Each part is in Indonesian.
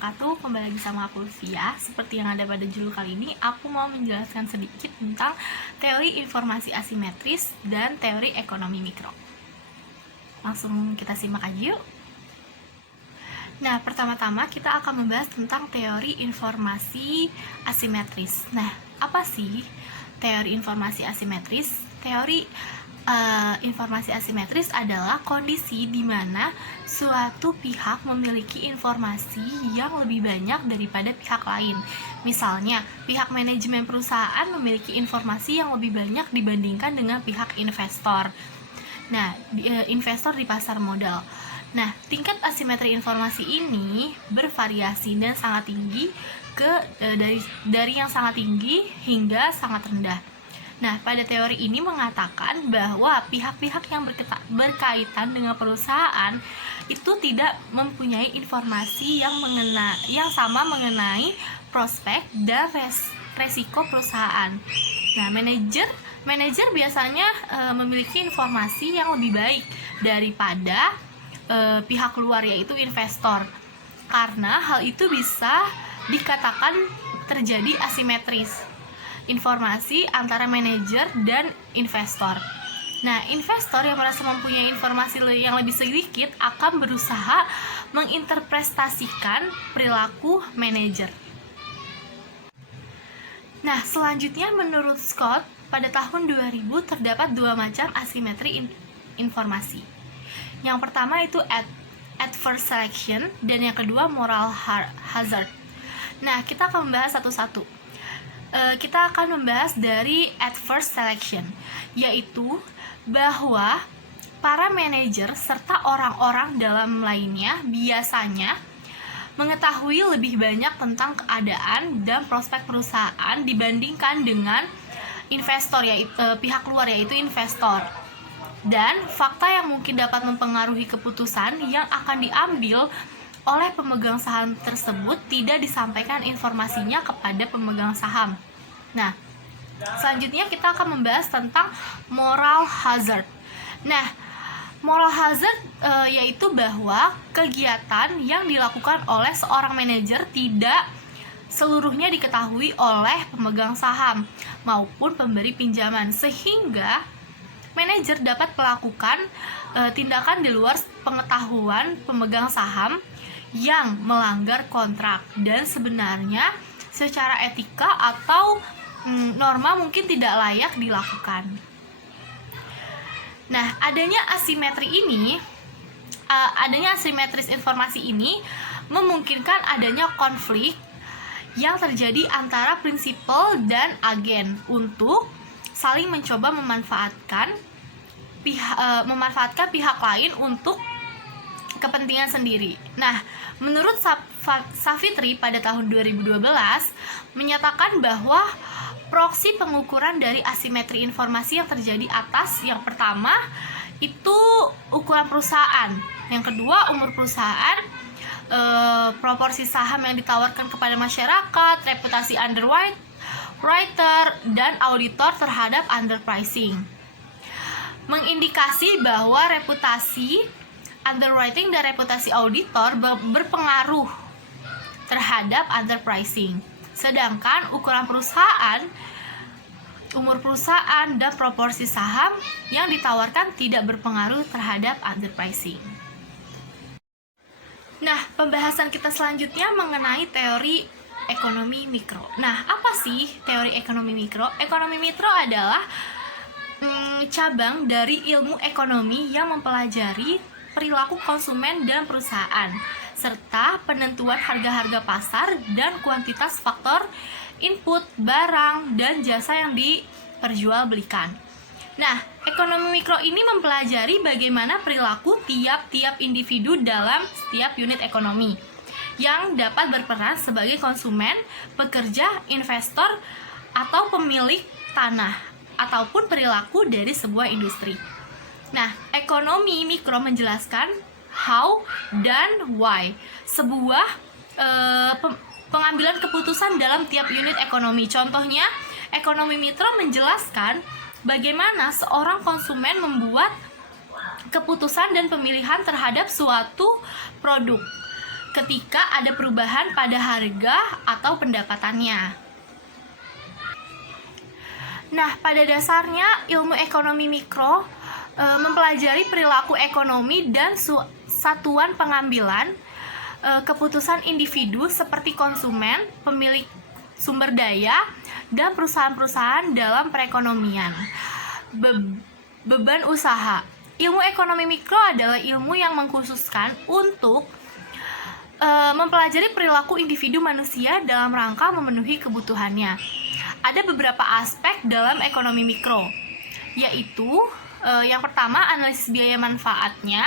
wabarakatuh. Kembali lagi sama aku Lutfia. Seperti yang ada pada judul kali ini, aku mau menjelaskan sedikit tentang teori informasi asimetris dan teori ekonomi mikro. Langsung kita simak aja yuk. Nah, pertama-tama kita akan membahas tentang teori informasi asimetris. Nah, apa sih teori informasi asimetris? Informasi asimetris adalah kondisi di mana suatu pihak memiliki informasi yang lebih banyak daripada pihak lain. Misalnya, pihak manajemen perusahaan memiliki informasi yang lebih banyak dibandingkan dengan pihak investor. Nah, investor di pasar modal. Nah, tingkat asimetri informasi ini bervariasi dan sangat tinggi dari yang sangat tinggi hingga sangat rendah. Nah, pada teori ini mengatakan bahwa pihak-pihak yang berkaitan dengan perusahaan itu tidak mempunyai informasi yang sama mengenai prospek dan resiko perusahaan. Nah, manajer biasanya memiliki informasi yang lebih baik daripada pihak luar, yaitu investor. Karena hal itu bisa dikatakan terjadi asimetris informasi antara manajer dan investor. Nah, investor yang merasa mempunyai informasi yang lebih sedikit akan berusaha menginterpretasikan perilaku manajer. Nah, selanjutnya menurut Scott, pada tahun 2000 terdapat dua macam asimetri informasi. Yang pertama itu adverse selection dan yang kedua moral hazard. Nah, kita akan membahas satu-satu. Kita akan membahas dari adverse selection, yaitu bahwa para manajer serta orang-orang dalam lainnya biasanya mengetahui lebih banyak tentang keadaan dan prospek perusahaan dibandingkan dengan investor, yaitu pihak luar, yaitu investor. Dan fakta yang mungkin dapat mempengaruhi keputusan yang akan diambil oleh pemegang saham tersebut tidak disampaikan informasinya kepada pemegang saham. Nah, selanjutnya kita akan membahas tentang moral hazard. Nah, moral hazard yaitu bahwa kegiatan yang dilakukan oleh seorang manajer tidak seluruhnya diketahui oleh pemegang saham maupun pemberi pinjaman, sehingga manajer dapat melakukan tindakan di luar pengetahuan pemegang saham yang melanggar kontrak dan sebenarnya secara etika atau norma mungkin tidak layak dilakukan. Nah, adanya asimetris informasi ini memungkinkan adanya konflik yang terjadi antara prinsipal dan agen untuk saling mencoba memanfaatkan pihak lain untuk kepentingan sendiri. Nah, menurut Savitri pada tahun 2012 menyatakan bahwa proksi pengukuran dari asimetri informasi yang terjadi atas yang pertama itu ukuran perusahaan, yang kedua umur perusahaan, proporsi saham yang ditawarkan kepada masyarakat, reputasi underwriter dan auditor terhadap underpricing. Mengindikasi bahwa reputasi underwriting dan reputasi auditor berpengaruh terhadap underpricing. Sedangkan ukuran perusahaan, umur perusahaan, dan proporsi saham yang ditawarkan tidak berpengaruh terhadap underpricing. Nah, pembahasan kita selanjutnya mengenai teori ekonomi mikro. Nah, apa sih teori ekonomi mikro? Ekonomi mikro adalah cabang dari ilmu ekonomi yang mempelajari perilaku konsumen dan perusahaan, serta penentuan harga-harga pasar dan kuantitas faktor input barang dan jasa yang diperjualbelikan. Nah, ekonomi mikro ini mempelajari bagaimana perilaku tiap-tiap individu dalam setiap unit ekonomi yang dapat berperan sebagai konsumen, pekerja, investor, atau pemilik tanah, ataupun perilaku dari sebuah industri. Nah, ekonomi mikro menjelaskan how dan why sebuah pengambilan keputusan dalam tiap unit ekonomi. Contohnya, ekonomi mikro menjelaskan bagaimana seorang konsumen membuat keputusan dan pemilihan terhadap suatu produk. ketika ada perubahan pada harga atau pendapatannya. Nah, pada dasarnya ilmu ekonomi mikro mempelajari perilaku ekonomi dan satuan pengambilan keputusan individu seperti konsumen, pemilik sumber daya, dan perusahaan-perusahaan dalam perekonomian. Beban usaha. Ilmu ekonomi mikro adalah ilmu yang mengkhususkan untuk mempelajari perilaku individu manusia dalam rangka memenuhi kebutuhannya. Ada beberapa aspek dalam ekonomi mikro, yaitu yang pertama analisis biaya manfaatnya,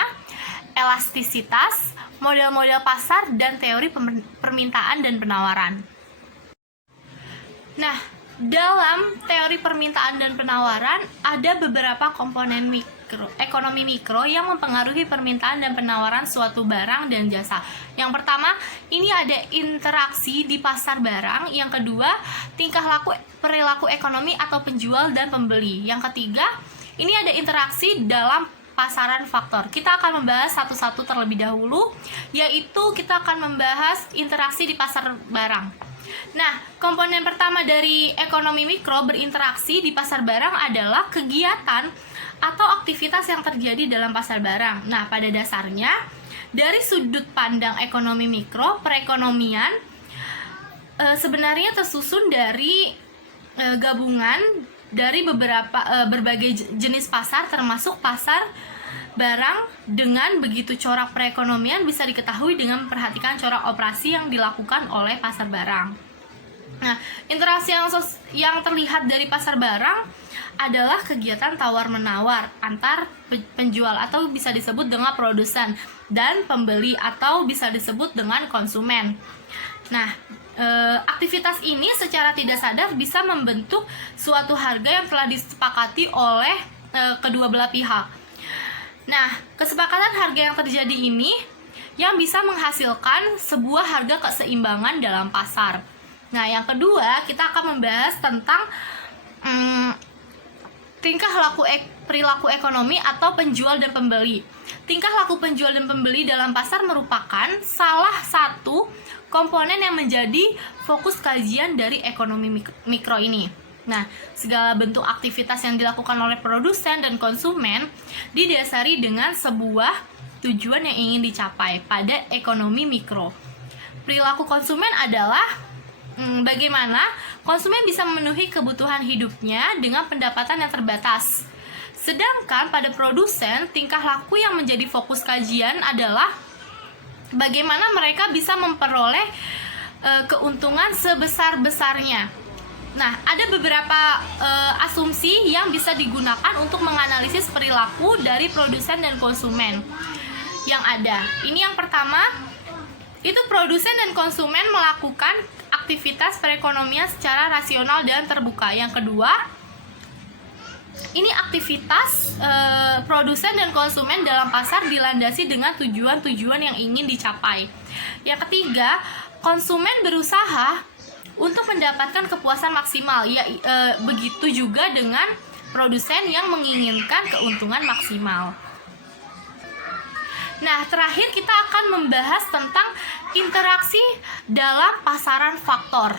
elastisitas, model-model pasar, dan teori permintaan dan penawaran. Nah, dalam teori permintaan dan penawaran ada beberapa komponen ekonomi mikro yang mempengaruhi permintaan dan penawaran suatu barang dan jasa. Yang pertama, ini ada interaksi di pasar barang. Yang kedua, tingkah laku perilaku ekonomi atau penjual dan pembeli. Yang ketiga, ini ada interaksi dalam pasaran faktor. Kita akan membahas satu-satu terlebih dahulu, yaitu kita akan membahas interaksi di pasar barang. Nah, komponen pertama dari ekonomi mikro berinteraksi di pasar barang adalah kegiatan atau aktivitas yang terjadi dalam pasar barang. Nah, pada dasarnya, dari sudut pandang ekonomi mikro, perekonomian sebenarnya tersusun dari gabungan dari berbagai jenis pasar, termasuk pasar barang. Dengan begitu, corak perekonomian bisa diketahui dengan memperhatikan corak operasi yang dilakukan oleh pasar barang. Nah, interaksi yang terlihat dari pasar barang adalah kegiatan tawar-menawar antar penjual atau bisa disebut dengan produsen dan pembeli atau bisa disebut dengan konsumen. Nah, aktivitas ini secara tidak sadar bisa membentuk suatu harga yang telah disepakati oleh kedua belah pihak. Nah, kesepakatan harga yang terjadi ini yang bisa menghasilkan sebuah harga keseimbangan dalam pasar. Nah, yang kedua, kita akan membahas tentang tingkah laku perilaku ekonomi atau penjual dan pembeli. Tingkah laku penjual dan pembeli dalam pasar merupakan salah satu komponen yang menjadi fokus kajian dari ekonomi mikro ini. Nah, segala bentuk aktivitas yang dilakukan oleh produsen dan konsumen didasari dengan sebuah tujuan yang ingin dicapai pada ekonomi mikro. Perilaku konsumen adalah bagaimana konsumen bisa memenuhi kebutuhan hidupnya dengan pendapatan yang terbatas. Sedangkan pada produsen, tingkah laku yang menjadi fokus kajian adalah bagaimana mereka bisa memperoleh keuntungan sebesar-besarnya. Nah, ada beberapa asumsi yang bisa digunakan untuk menganalisis perilaku dari produsen dan konsumen yang ada. Ini yang pertama, itu produsen dan konsumen melakukan aktivitas perekonomian secara rasional dan terbuka. Yang kedua, ini aktivitas produsen dan konsumen dalam pasar dilandasi dengan tujuan-tujuan yang ingin dicapai. Yang ketiga, konsumen berusaha untuk mendapatkan kepuasan maksimal. Begitu juga dengan produsen yang menginginkan keuntungan maksimal. Nah, terakhir kita akan membahas tentang interaksi dalam pasaran faktor.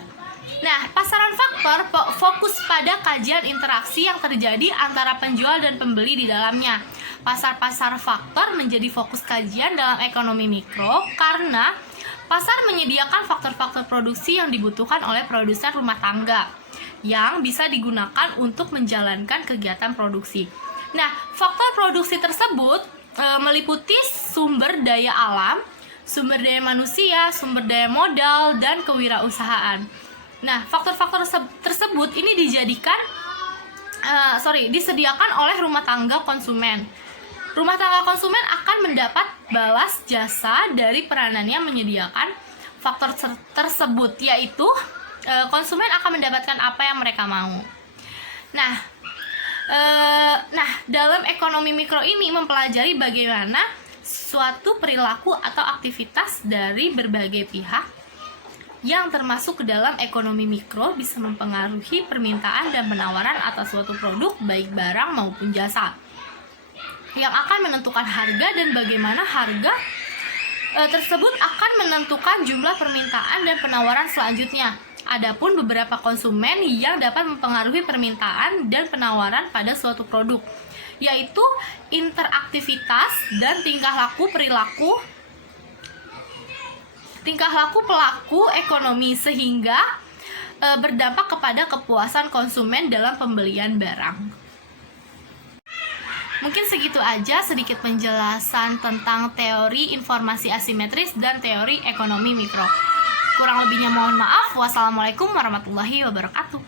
Nah, pasaran faktor fokus pada kajian interaksi yang terjadi antara penjual dan pembeli di dalamnya. Pasar-pasar faktor menjadi fokus kajian dalam ekonomi mikro karena pasar menyediakan faktor-faktor produksi yang dibutuhkan oleh produsen rumah tangga yang bisa digunakan untuk menjalankan kegiatan produksi. Nah, faktor produksi tersebut meliputi sumber daya alam, sumber daya manusia, sumber daya modal, dan kewirausahaan. Nah, faktor-faktor tersebut ini disediakan oleh rumah tangga konsumen. Rumah tangga konsumen akan mendapat balas jasa dari peranannya menyediakan faktor tersebut, yaitu konsumen akan mendapatkan apa yang mereka mau. Nah, dalam ekonomi mikro ini mempelajari bagaimana suatu perilaku atau aktivitas dari berbagai pihak yang termasuk ke dalam ekonomi mikro bisa mempengaruhi permintaan dan penawaran atas suatu produk baik barang maupun jasa, yang akan menentukan harga dan bagaimana harga tersebut akan menentukan jumlah permintaan dan penawaran selanjutnya. Adapun beberapa konsumen yang dapat mempengaruhi permintaan dan penawaran pada suatu produk, yaitu interaktivitas dan tingkah laku pelaku ekonomi, sehingga berdampak kepada kepuasan konsumen dalam pembelian barang. Mungkin segitu aja sedikit penjelasan tentang teori informasi asimetris dan teori ekonomi mikro. Kurang lebihnya mohon maaf. Wassalamualaikum warahmatullahi wabarakatuh.